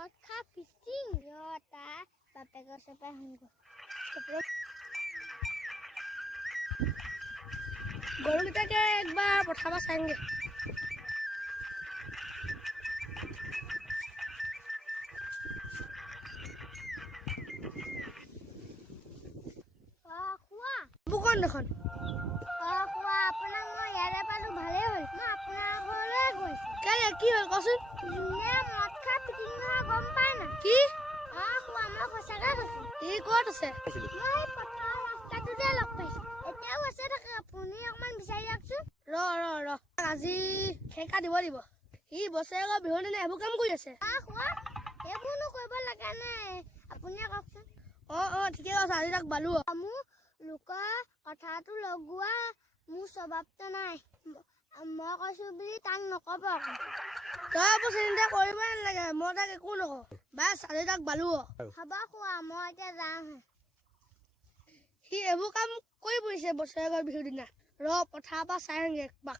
মদ খা ফিচিং তা বাপেকৰ চেপাই শুনগো গৰুকেইটাকে একবাৰ পঠাব চাইংগে বুকন দেখোন আপোনাক মই ইয়াৰে পালো ভালেই হ'ল মই আপোনাৰ ঘৰলৈ গৈছো কেলে কি হ'ল কচোন নে মদ খা ফিচিং নহয় গম পাই না কি খোৱা মই সঁচাকৈ কৈছো ই ক'ত আছে মই পথাৰ ৰাস্তাটোতে লগ পাইছো এতিয়াও আছে থাকে আপুনি অকমান বিচাৰি ৰাখচোন ৰ আজি ঠেকা দিব দিব ই বছৰেকৰ বিহু দিনা এইবোৰ কাম কৰি আছে এইবোৰনো কৰিব লগা নাই আপুনিয়ে কওকচোন ঠিকে কৈছে আজি তাক বালো মোৰ লোকৰ কথাটো লগোৱা মোৰ স্বভাৱটো নাই মই কৈছো বুলি তাক নকব তই এইবোৰ চিন্তা কৰিবই নালাগে মই তাক একো নকওঁ বাছ আজি তাক বালো হ'ব খোৱা মই এতিয়া যাম সি এইবোৰ কাম কৰি পৰিছে বছৰেকৰ বিহু দিনা পথাৰৰ পৰা চাই আহোঁগে একপাক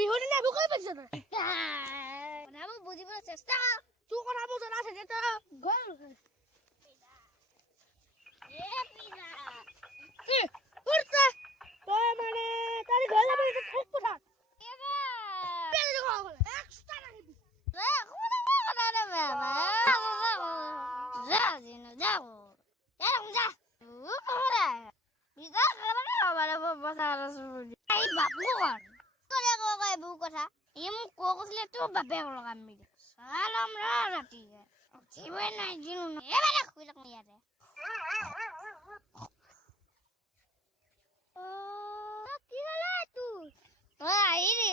বিহু দিনা এইবোৰ কৰি পাইছ তই কথাবোৰ বুজিবলৈ চেষ্টা তোৰ কথাবোৰ জনা থাকে তই গ'ল তই মানে তাৰি ঘৰ যাবি ঠেক পথাৰ কথা ই মোক কৈছিলে তোৰ বাপে লগাম বুলি চালাম ৰাতি উঠিবই নাই দিনো এবাৰে শুই থাকো ইয়াতে কি হলে তোৰ তই আহিলি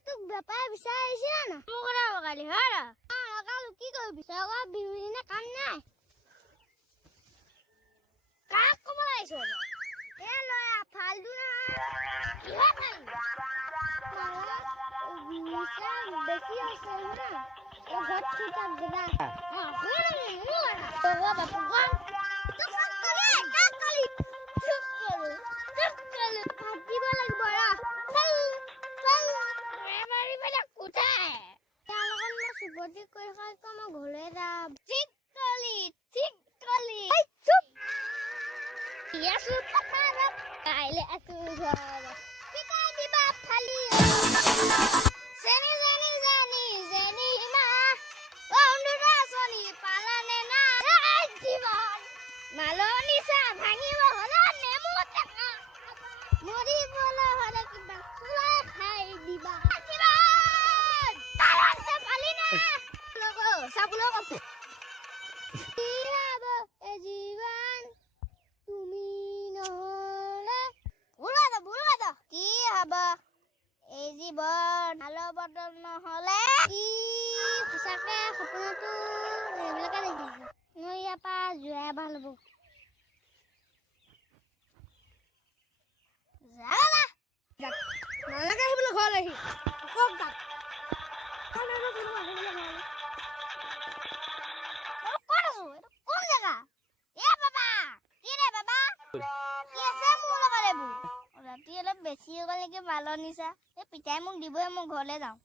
তোক বেপাৰ বিচাৰি আহিছিলা না মোৰ কথা লগালি হয় লগালো কি কৰিবি চৰকাৰ বিহু দিনা কাম নাই কাক কব আহিছ লয়া ফালতু বেছি আছে না ঘৰত কিতাপ দিবা নালাগে আহিবলৈ ঘৰলৈ আহি কওক তাক ৰাতি অলপ বেছি হৈ গ'ল নেকি মালৰ নিচা পিতাই মোক দিবই মই ঘৰলৈ যাওঁ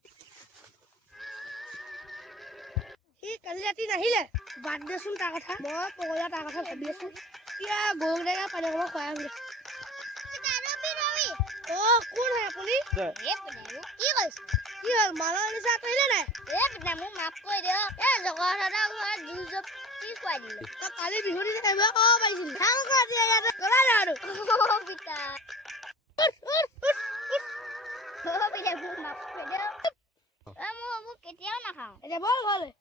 সি কালি ৰাতি নাহিলে বাদ দেচোন তাৰ কথা মই পগলা তাৰ কথা ভাবি আছো এতিয়া গৰুকেইটাকে পানী অকণমান খুৱাই আহোঁগে কোন হয় আপুনি কি কৈছে কি হ'ল মালৰ নিচা কৰিলে নাই মোক মাফ কৰি দিয়ক জগৰ দাদা ঘৰত কি খুৱাই দিলে তই কালি বিহু দিনা এইবাৰ ক'ব পাৰিছিলি থাক আকৌ এতিয়া ইয়াতে গলাই আৰু পিতা পিতা মোক মাফ কৰি দিয়ক মই কেতিয়াও নাখাওঁ এতিয়া বল ঘৰলৈ